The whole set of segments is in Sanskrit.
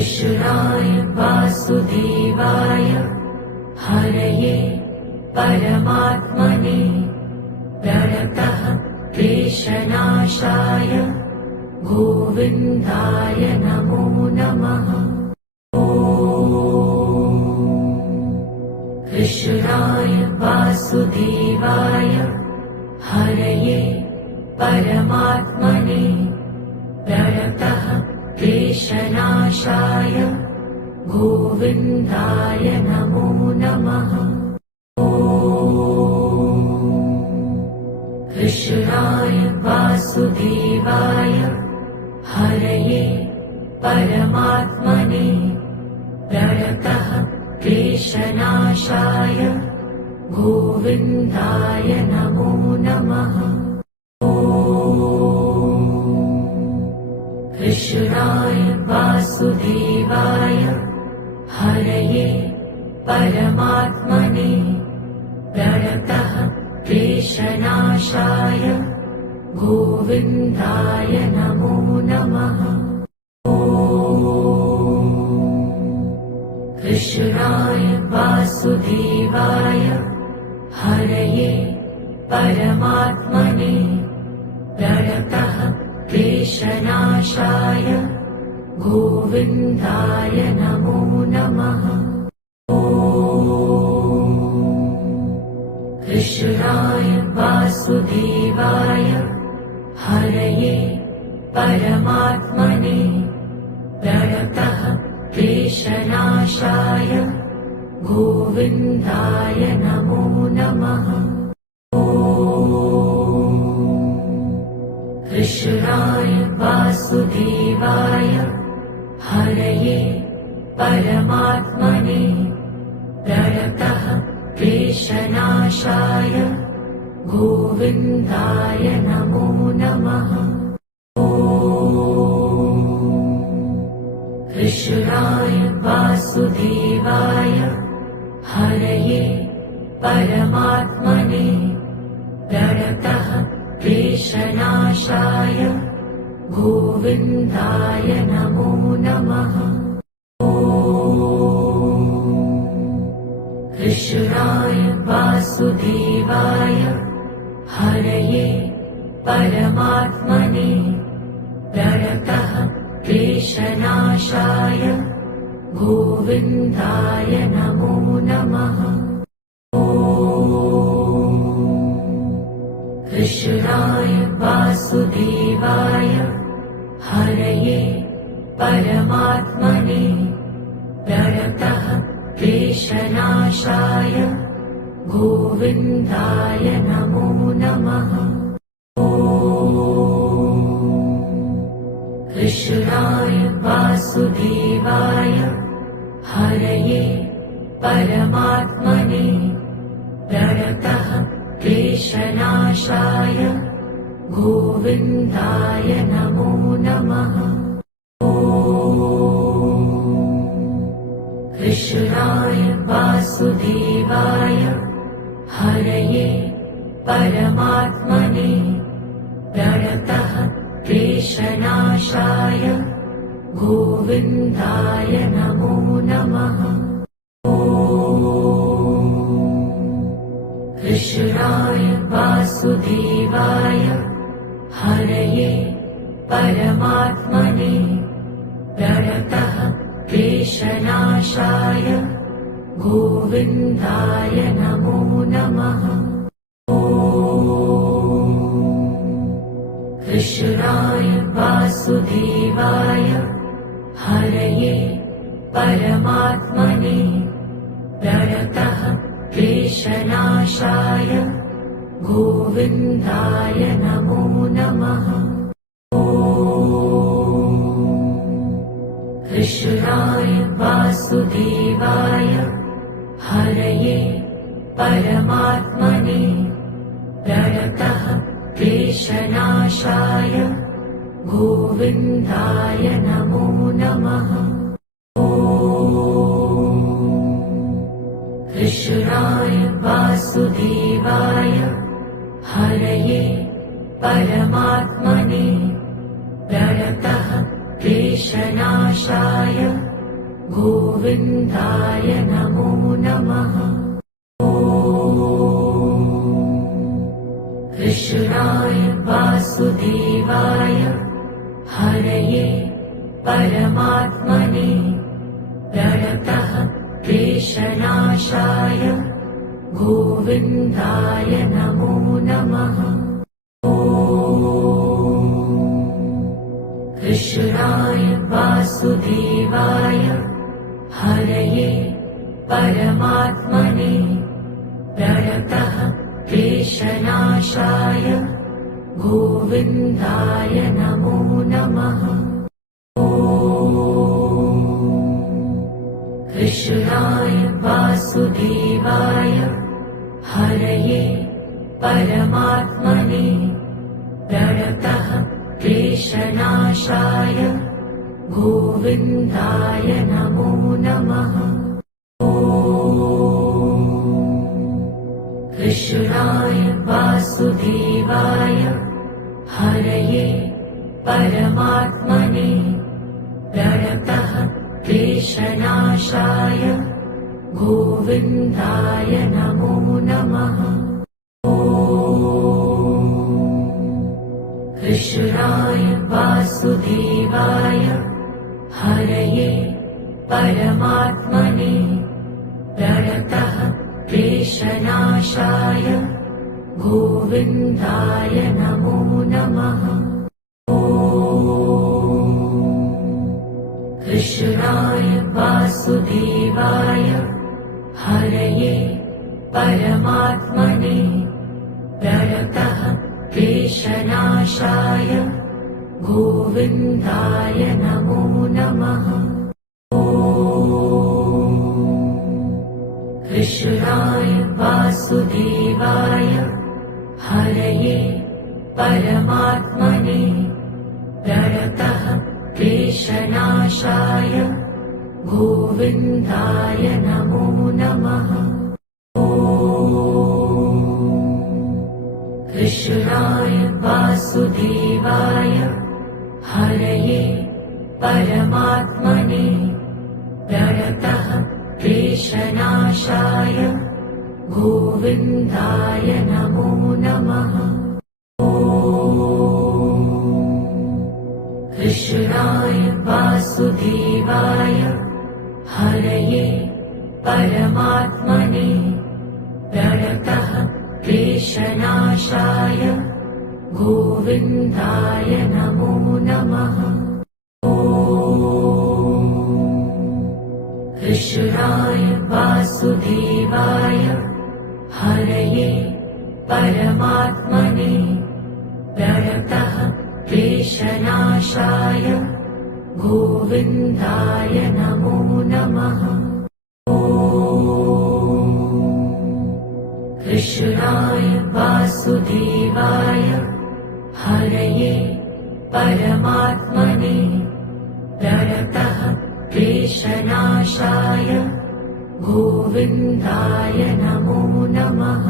कृष्णाय वासुदेवाय हरये परमात्मने प्रणतः क्लेशनाशाय गोविन्दाय नमो नमः। कृष्णाय वासुदेवाय हरये परमात्मने प्रणतः क्लेशनाशाय गोविन्दाय नमो नमः। कृष्णाय वासुदेवाय हरये परमात्मने प्रणतः क्लेशनाशाय गोविन्दाय नमो नमः। कृष्णाय वासुदेवाय हरये परमात्मने प्रणतः क्लेशनाशाय गोविन्दाय नमो नमः। कृष्णाय वासुदेवाय हरये परमात्मने प्रणतः क्लेशनाशाय गोविन्दाय नमो नमः। कृष्णाय वासुदेवाय हरये परमात्मने प्रणतः क्लेशनाशाय गोविन्दाय नमो नमः। कृष्णाय वासुदेवाय हरये परमात्मने प्रणतः क्लेशनाशाय गोविन्दाय नमो नमः। कृष्णाय वासुदेवाय हरये परमात्मने प्रणतः क्लेशनाशाय गोविन्दाय नमो नमः। कृष्णाय वासुदेवाय हरये परमात्मने प्रणतः क्लेशनाशाय गोविन्दाय नमो नमः। कृष्णाय वासुदेवाय हरये परमात्मने प्रणतः क्लेशनाशाय गोविन्दाय नमो नमः। कृष्णाय वासुदेवाय हरये परमात्मने प्रणतः क्लेशनाशाय गोविन्दाय नमो नमः। कृष्णाय वासुदेवाय हरये परमात्मने प्रणतः क्लेशनाशाय गोविन्दाय नमो नमः। कृष्णाय वासुदेवाय हरये परमात्मने प्रणतः क्लेशनाशाय गोविन्दाय नमो नमः। कृष्णाय वासुदेवाय हरये परमात्मने प्रणतः क्लेशनाशाय गोविन्दाय नमो नमः। कृष्णाय वासुदेवाय हरये परमात्मने प्रणतः क्लेशनाशाय गोविन्दाय नमो नमः। कृष्णाय वासुदेवाय हरये परमात्मने प्रणतः क्लेशनाशाय गोविन्दाय नमो नमः। कृष्णाय वासुदेवाय हरये परमात्मने प्रणतः क्लेशनाशाय गोविन्दाय नमो नमः। कृष्णाय वासुदेवाय हरये परमात्मने प्रणतः क्लेशनाशाय गोविन्दाय नमो नमः। कृष्णाय वासुदेवाय हरये परमात्मने प्रणतः क्लेशनाशाय गोविन्दाय नमो नमः। कृष्णाय वासुदेवाय हरये परमात्मने प्रणतः क्लेशनाशाय गोविन्दाय नमो नमः। कृष्णाय वासुदेवाय हरये परमात्मने प्रणतः क्लेशनाशाय गोविन्दाय नमो नमः। कृष्णाय वासुदेवाय हरये परमात्मने प्रणतः क्लेशनाशाय गोविन्दाय नमो नमः। कृष्णाय वासुदेवाय हरये परमात्मने प्रणतः क्लेशनाशाय गोविन्दाय नमो नमः। कृष्णाय वासुदेवाय हरये परमात्मने प्रणतः क्लेशनाशाय गोविन्दाय नमो नमः। कृष्णाय वासुदेवाय हरये परमात्मने प्रणतः क्लेशनाशाय गोविन्दाय नमो नमः। कृष्णाय वासुदेवाय हरये परमात्मने प्रणतः क्लेशनाशाय गोविन्दाय नमो नमः। कृष्णाय वासुदेवाय हरये परमात्मने प्रणतः क्लेशनाशाय गोविन्दाय नमो नमः।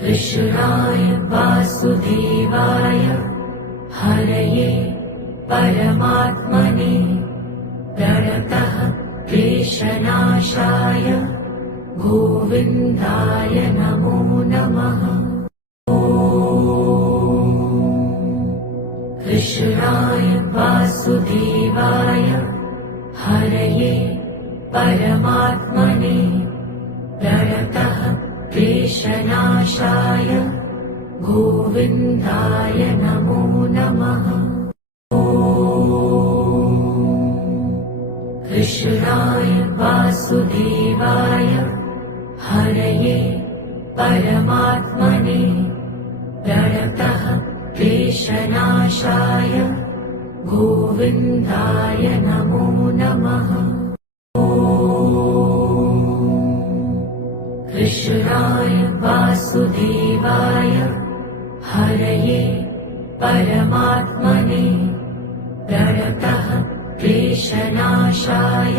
कृष्णाय वासुदेवाय हरये परमात्मने प्रणतः क्लेशनाशाय गोविन्दाय नमो नमः। कृष्णाय वासुदेवाय हरये परमात्मने प्रणतः क्लेशनाशाय गोविन्दाय नमो नमः। कृष्णाय वासुदेवाय हरये परमात्मने प्रणतः क्लेशनाशाय गोविन्दाय नमो नमः। कृष्णाय वासुदेवाय हरये परमात्मने प्रणतः क्लेशनाशाय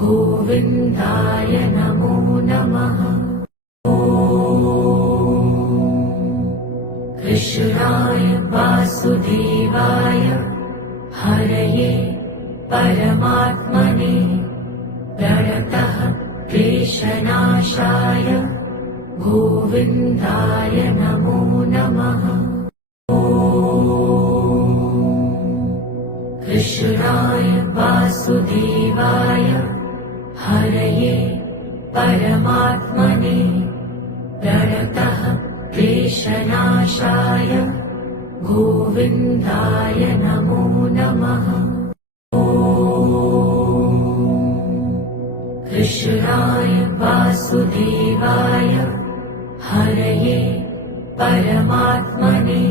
गोविन्दाय नमो नमः। कृष्णाय वासुदेवाय हरये परमात्मने प्रणतः क्लेशनाशाय गोविन्दाय नमो नमः। कृष्णाय वासुदेवाय हरये परमात्मने प्रणतः क्लेशनाशाय गोविन्दाय नमो नमः। कृष्णाय वासुदेवाय हरये परमात्मने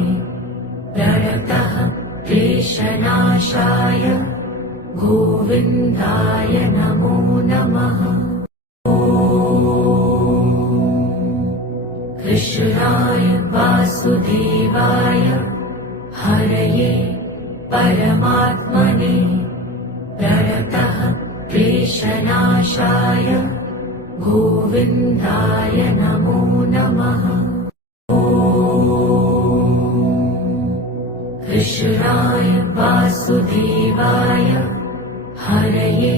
प्रणतः क्लेशनाशाय गोविन्दाय नमो नमः। कृष्णाय वासुदेवाय हरये परमात्मने प्रणतः क्लेशनाशाय गोविन्दाय नमो नमः। कृष्णाय वासुदेवाय हरये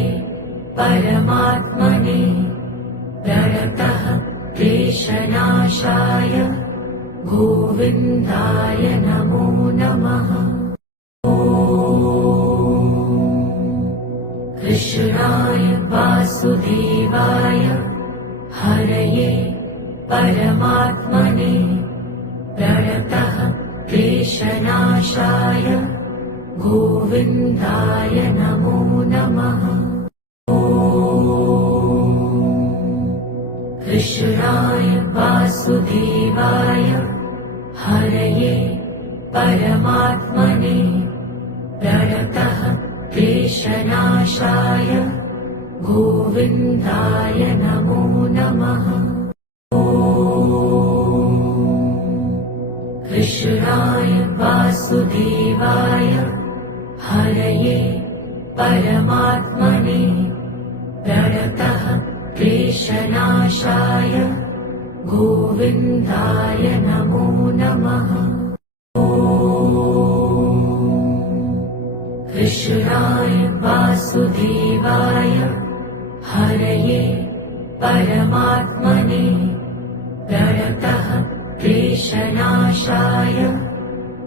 परमात्मने प्रणतः क्लेशनाशाय गोविन्दाय नमो नमः। कृष्णाय वासुदेवाय हरये परमात्मने प्रणतः क्लेशनाशाय गोविन्दाय नमो नमः। कृष्णाय वासुदेवाय हरये परमात्मने प्रणतः क्लेशनाशाय गोविन्दाय नमो नमः। कृष्णाय वासुदेवाय हरये परमात्मने प्रणतः क्लेशनाशाय गोविन्दाय नमो नमः। कृष्णाय वासुदेवाय हरये परमात्मने प्रणतः क्लेशनाशाय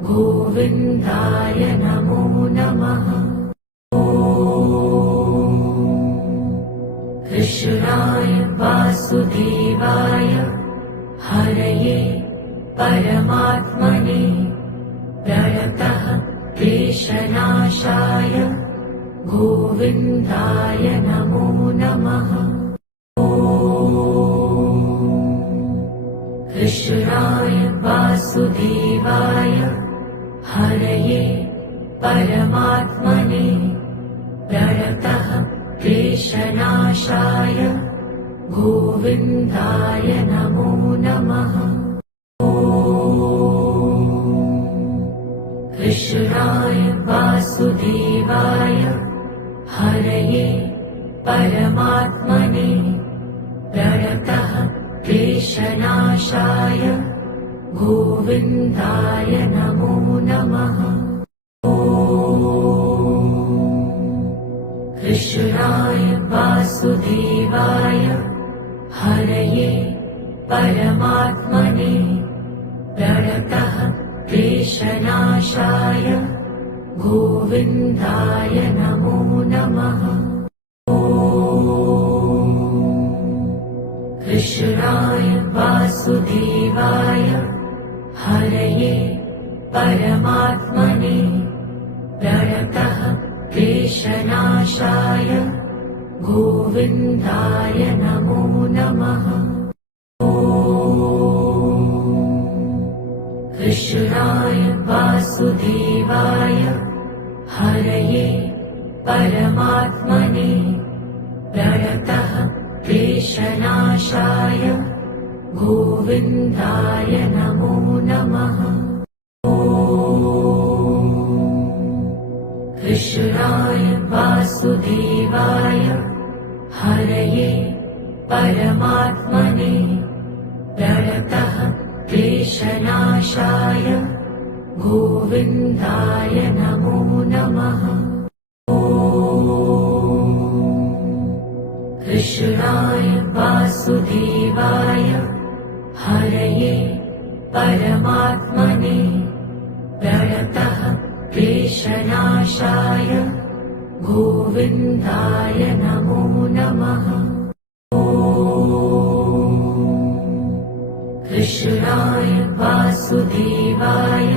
गोविन्दाय नमो नमः। कृष्णाय वासुदेवाय हरये परमात्मने प्रणतः क्लेशनाशाय गोविन्दाय नमो नमः। कृष्णाय वासुदेवाय हरये परमात्मने प्रणतः क्लेशनाशाय गोविन्दाय नमो नमः। कृष्णाय वासुदेवाय हरये परमात्मने प्रणतः क्लेशनाशाय गोविन्दाय नमो नमः। कृष्णाय वासुदेवाय हरये परमात्मने प्रणतः क्लेशनाशाय गोविन्दाय नमो नमः। कृष्णाय वासुदेवाय हरये परमात्मने प्रणतः क्लेशनाशाय गोविन्दाय नमो नमः। कृष्णाय वासुदेवाय हरये परमात्मने प्रणतः क्लेशनाशाय गोविन्दाय नमो नमः। कृष्णाय वासुदेवाय हरये परमात्मने प्रणतः क्लेशनाशाय क्लेशनाशाय गोविन्दाय नमो नमः। कृष्णाय वासुदेवाय हरये परमात्मने प्रणतः क्लेशनाशाय गोविन्दाय नमो नमः। कृष्णाय वासुदेवाय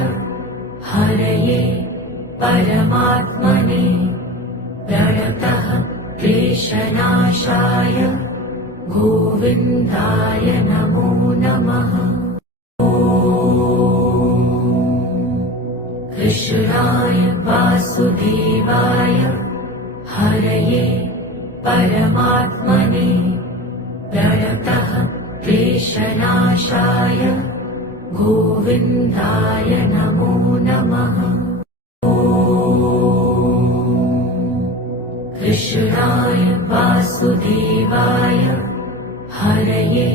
हरये परमात्मने प्रणतः क्लेशनाशाय गोविन्दाय नमो नमः। कृष्णाय वासुदेवाय हरये परमात्मने प्रणतः क्लेशनाशाय गोविन्दाय नमो नमः। कृष्णाय वासुदेवाय हरये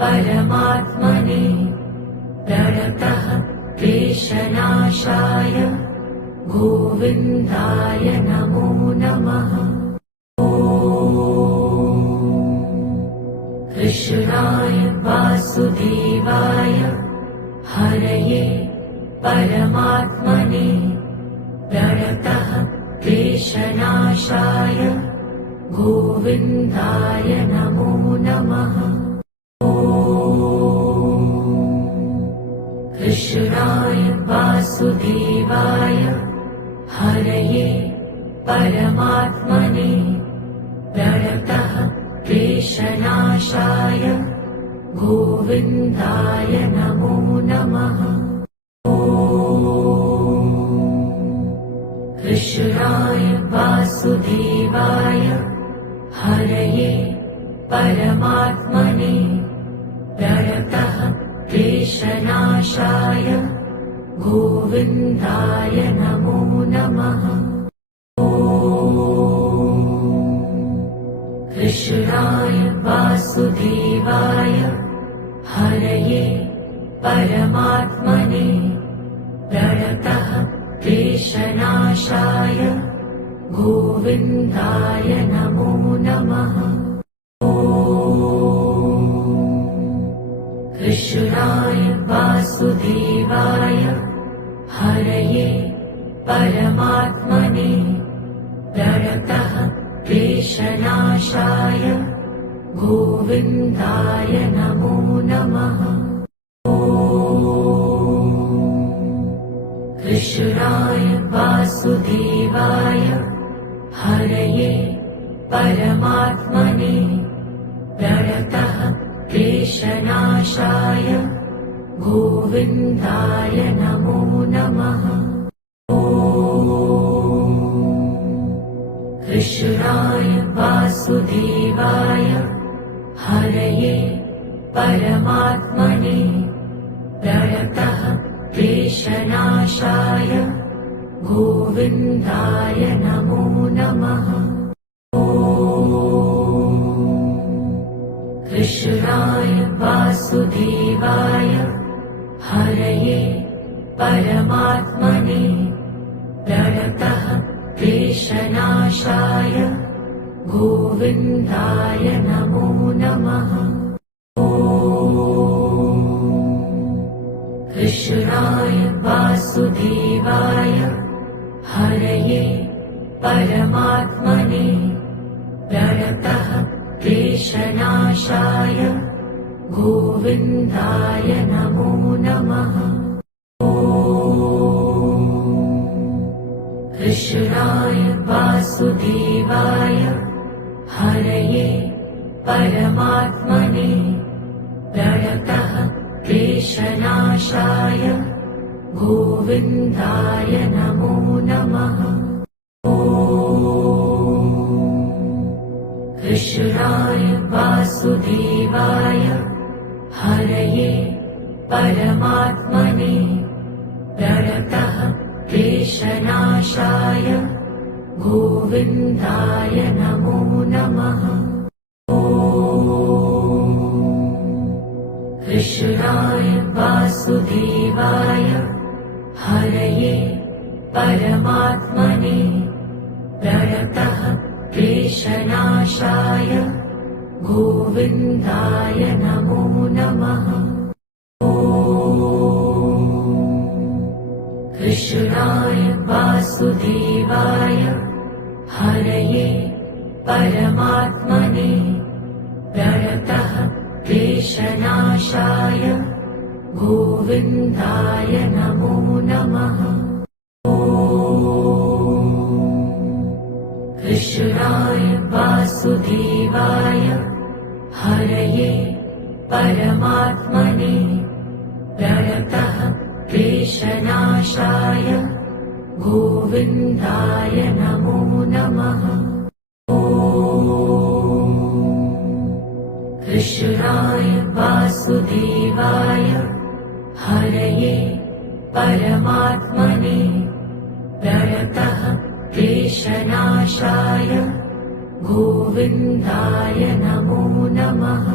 परमात्मने प्रणतः क्लेशनाशाय गोविन्दाय नमो नमः। कृष्णाय वासुदेवाय हरये परमात्मने प्रणतः क्लेशनाशाय गोविन्दाय नमो नमः। कृष्णाय वासुदेवाय हरये परमात्मने प्रणतः क्लेशनाशाय गोविन्दाय नमो नमः। कृष्णाय वासुदेवाय हरये परमात्मने प्रणतः क्लेशनाशाय गोविन्दाय नमो नमः। कृष्णाय वासुदेवाय हरये परमात्मने प्रणतः क्लेशनाशाय गोविन्दाय नमो नमः। कृष्णाय वासुदेवाय हरये परमात्मने प्रणतः क्लेशनाशाय गोविन्दाय नमो नमः। कृष्णाय वासुदेवाय हरये परमात्मने प्रणतः क्लेशनाशाय गोविन्दाय नमो नमः। कृष्णाय वासुदेवाय हरये परमात्मने प्रणतः क्लेशनाशाय गोविन्दाय नमो नमः। कृष्णाय वासुदेवाय हरये परमात्मने प्रणतः क्लेशनाशाय गोविन्दाय नमो नमः। कृष्णाय वासुदेवाय हरये परमात्मने प्रणतः क्लेशनाशाय गोविन्दाय नमो नमः। कृष्णाय वासुदेवाय हरये परमात्मने प्रणतः क्लेशनाशाय गोविन्दाय नमो नमः। कृष्णाय वासुदेवाय हरये परमात्मने प्रणतः क्लेशनाशाय गोविन्दाय नमो नमः। कृष्णाय वासुदेवाय वासुदेवाय हरये परमात्मने प्रणतः क्लेशनाशाय गोविन्दाय नमो नमः। कृष्णाय वासुदेवाय हरये परमात्मने प्रणतः क्लेशनाशाय गोविन्दाय नमो नमः। कृष्णाय वासुदेवाय हरये परमात्मने प्रणतः क्लेशनाशाय गोविन्दाय नमो नमः। कृष्णाय वासुदेवाय हरये परमात्मने प्रणतः क्लेशनाशाय गोविन्दाय नमो नमः।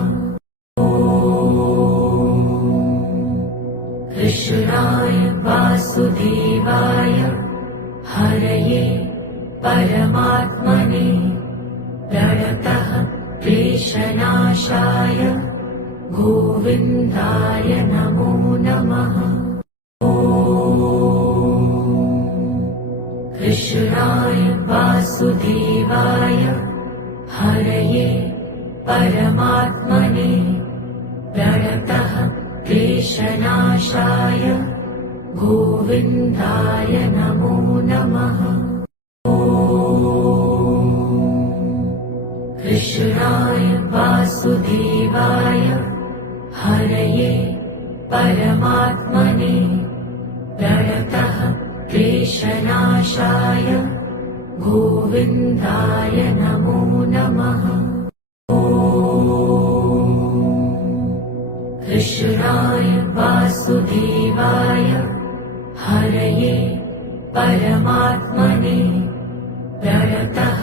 कृष्णाय वासुदेवाय हरये परमात्मने प्रणतः क्लेशनाशाय गोविन्दाय नमो नमः। कृष्णाय वासुदेवाय हरये परमात्मने प्रणतः क्लेशनाशाय गोविन्दाय नमो नमः। कृष्णाय वासुदेवाय हरये परमात्मने प्रणतः क्लेशनाशाय गोविन्दाय नमो नमः। कृष्णाय वासुदेवाय हरये परमात्मने प्रणतः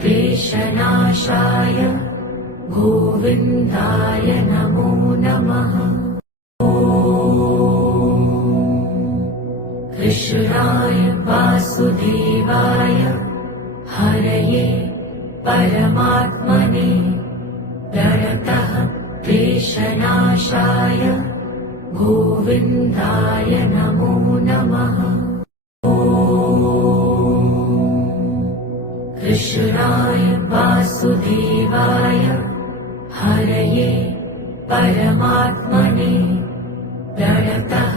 क्लेशनाशाय गोविन्दाय नमो नमः। कृष्णाय वासुदेवाय हरये परमात्मने प्रणतः क्लेशनाशाय गोविन्दाय नमो नमः। कृष्णाय वासुदेवाय हरये परमात्मने प्रणतः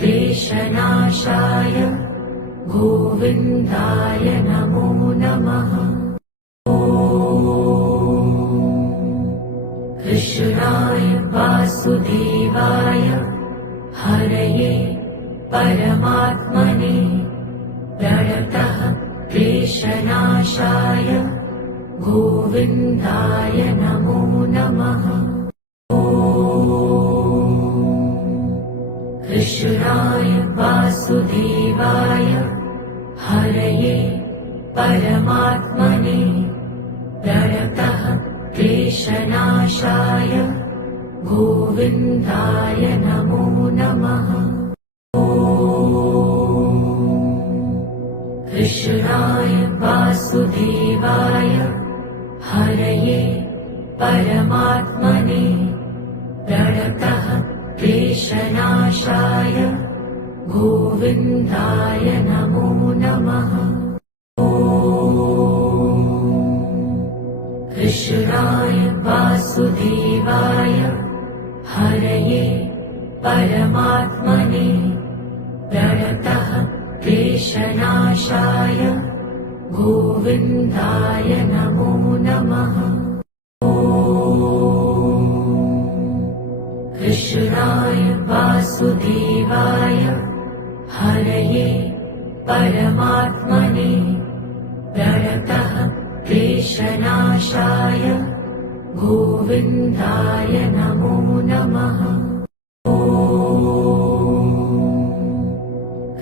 क्लेशनाशाय गोविन्दाय नमो नमः। कृष्णाय वासुदेवाय हरये परमात्मने प्रणतः क्लेशनाशाय गोविन्दाय नमो नमः। कृष्णाय वासुदेवाय हरये परमात्मने प्रणतः क्लेशनाशाय गोविन्दाय नमो नमः। कृष्णाय वासुदेवाय हरये परमात्मने प्रणतः क्लेशनाशाय गोविन्दाय नमो नमः। कृष्णाय वासुदेवाय हरये परमात्मने प्रणतः क्लेशनाशाय गोविन्दाय नमो नमः। कृष्णाय वासुदेवाय हरये परमात्मने प्रणतः क्लेशनाशाय गोविन्दाय नमो नमः।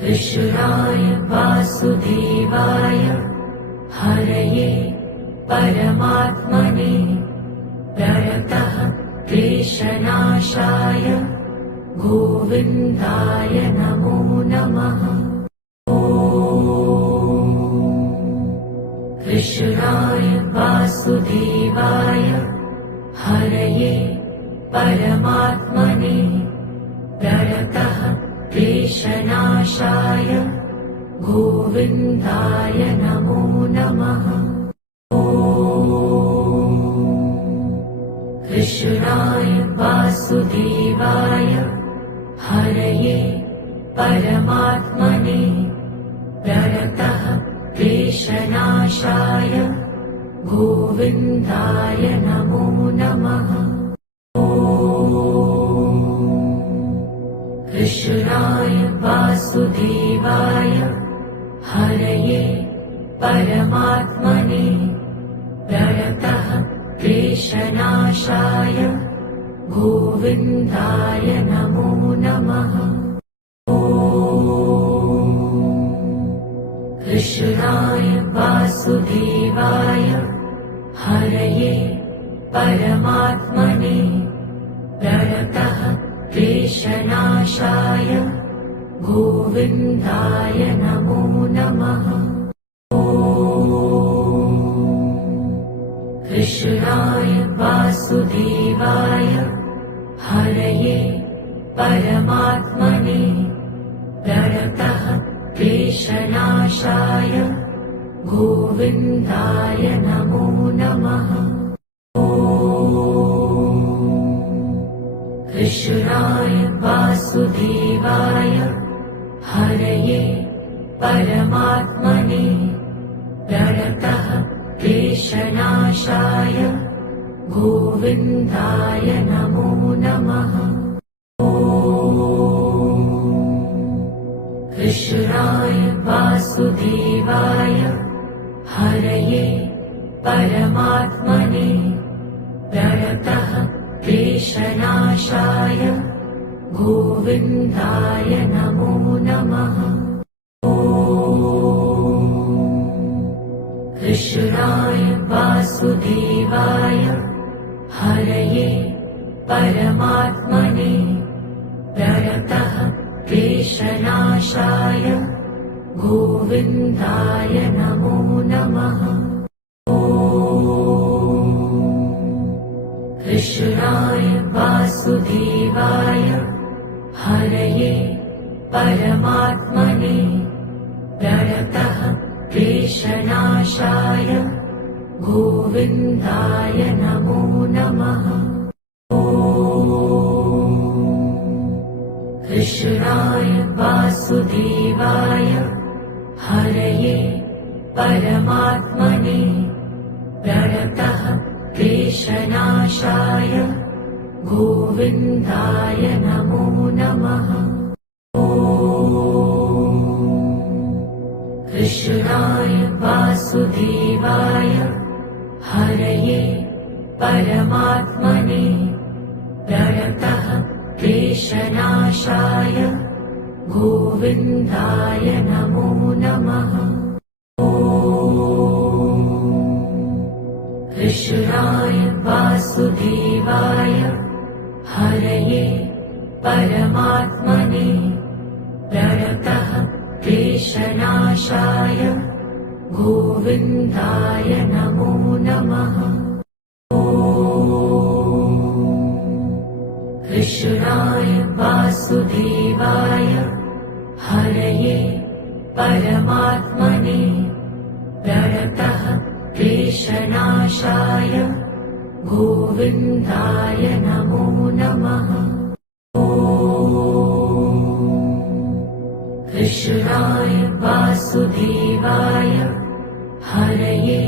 कृष्णाय वासुदेवाय हरये परमात्मने प्रणतः क्लेशनाशाय गोविन्दाय नमो नमः। कृष्णाय वासुदेवाय हरये परमात्मने प्रणतः क्लेशनाशाय गोविन्दाय नमो नमः। कृष्णाय वासुदेवाय हरये परमात्मने प्रणतः क्लेशनाशाय गोविन्दाय नमो नमः। कृष्णाय वासुदेवाय हरये परमात्मने प्रणतः क्लेशनाशाय गोविन्दाय नमो नमः। कृष्णाय वासुदेवाय हरये परमात्मने प्रणतः क्लेशनाशाय गोविन्दाय नमो नमः। कृष्णाय वासुदेवाय हरये परमात्मने प्रणतः क्लेशनाशाय गोविन्दाय नमो नमः। कृष्णाय वासुदेवाय हरये परमात्मने प्रणतः क्लेशनाशाय गोविन्दाय नमो नमः। कृष्णाय वासुदेवाय हरये परमात्मने प्रणतः क्लेशनाशाय गोविन्दाय नमो नमः। कृष्णाय वासुदेवाय हरये परमात्मने प्रणतः क्लेशनाशाय गोविन्दाय नमो नमः। कृष्णाय वासुदेवाय हरये परमात्मने प्रणतः क्लेशनाशाय गोविन्दाय नमो नमः। कृष्णाय वासुदेवाय हरये परमात्मने प्रणतः क्लेशनाशाय गोविन्दाय नमो नमः। कृष्णाय वासुदेवाय हरये परमात्मने प्रणतः क्लेशनाशाय गोविन्दाय नमो नमः। कृष्णाय वासुदेवाय हरये परमात्मने प्रणतः क्लेशनाशाय गोविन्दाय नमो नमः। कृष्णाय वासुदेवाय हरये परमात्मने प्रणतः क्लेशनाशाय गोविन्दाय नमो नमः। कृष्णाय वासुदेवाय हरये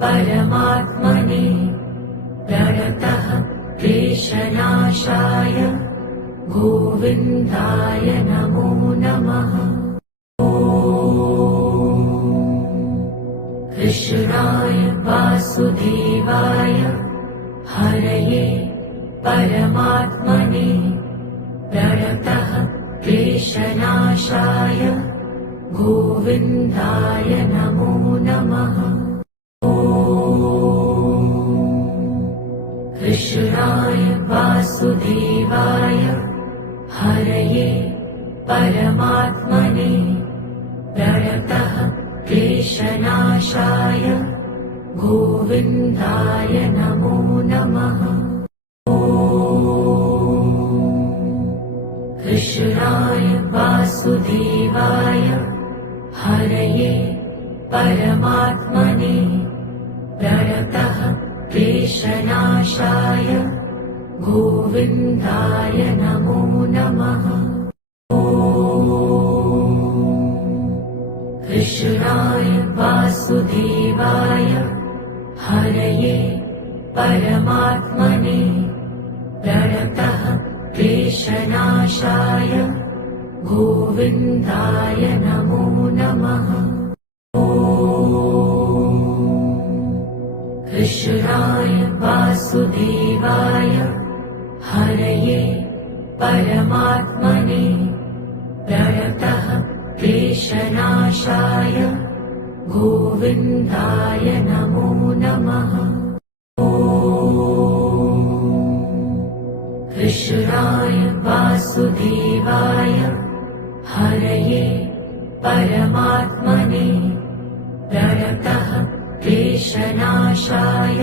परमात्मने प्रणतः क्लेशनाशाय गोविन्दाय नमो नमः। कृष्णाय वासुदेवाय हरये परमात्मने प्रणतः क्लेशनाशाय गोविन्दाय नमो नमः। कृष्णाय वासुदेवाय हरये परमात्मने प्रणतः क्लेशनाशाय गोविन्दाय नमो नमः। कृष्णाय वासुदेवाय हरये परमात्मने प्रणतः क्लेशनाशाय गोविन्दाय नमो नमः। कृष्णाय वासुदेवाय हरये परमात्मने प्रणतः क्लेशनाशाय गोविन्दाय नमो नमः। कृष्णाय वासुदेवाय हरये परमात्मने प्रणतः क्लेशनाशाय गोविन्दाय नमो नमः। कृष्णाय वासुदेवाय हरये परमात्मने प्रणतः क्लेशनाशाय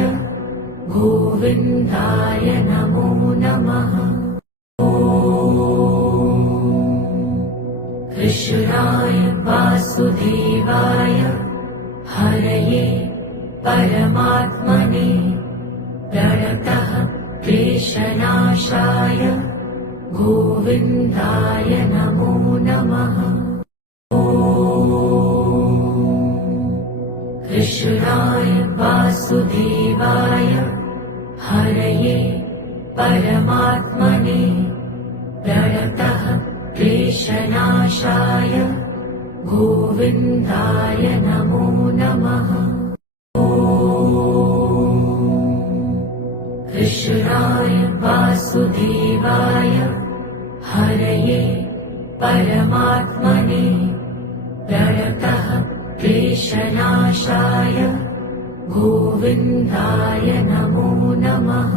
गोविन्दाय नमो नमः। कृष्णाय वासुदेवाय हरये परमात्मने प्रणतः क्लेशनाशाय गोविन्दाय नमो नमः। कृष्णाय वासुदेवाय हरये परमात्मने प्रणतः क्लेशनाशाय गोविन्दाय नमो नमः। कृष्णाय वासुदेवाय हरये परमात्मने प्रणतः क्लेशनाशाय गोविन्दाय नमो नमः।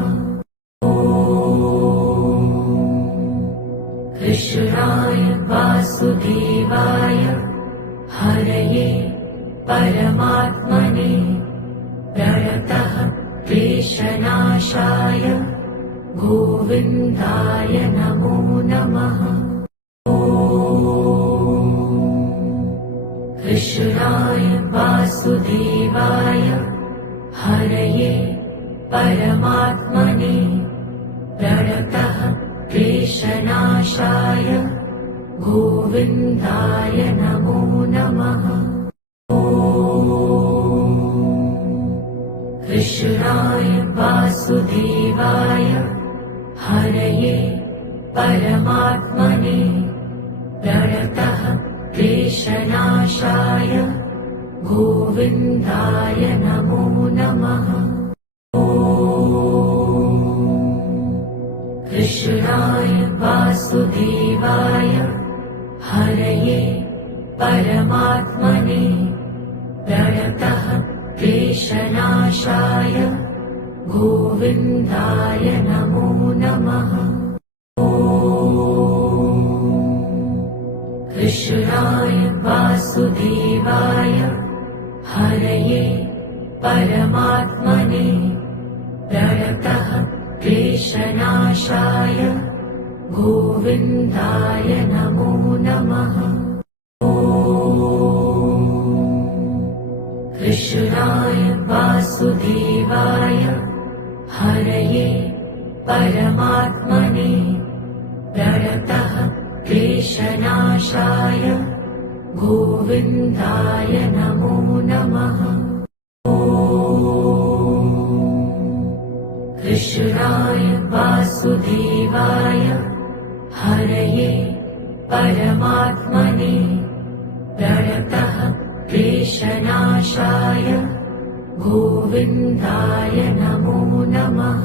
कृष्णाय वासुदेवाय हरये परमात्मने प्रणतः क्लेशनाशाय गोविन्दाय नमो नमः। कृष्णाय वासुदेवाय हरये परमात्मने प्रणतः क्लेशनाशाय गोविन्दाय नमो नमः। कृष्णाय वासुदेवाय हरये परमात्मने प्रणतः क्लेशनाशाय गोविन्दाय नमो नमः। कृष्णाय वासुदेवाय हरये परमात्मने प्रणतः क्लेशनाशाय गोविन्दाय नमो नमः। कृष्णाय वासुदेवाय हरये परमात्मने प्रणतः क्लेशनाशाय गोविन्दाय नमो नमः। कृष्णाय वासुदेवाय हरये परमात्मने प्रणतः क्लेशनाशाय गोविन्दाय नमो नमः। कृष्णाय वासुदेवाय हरये परमात्मने प्रणतः क्लेशनाशाय गोविन्दाय नमो नमः।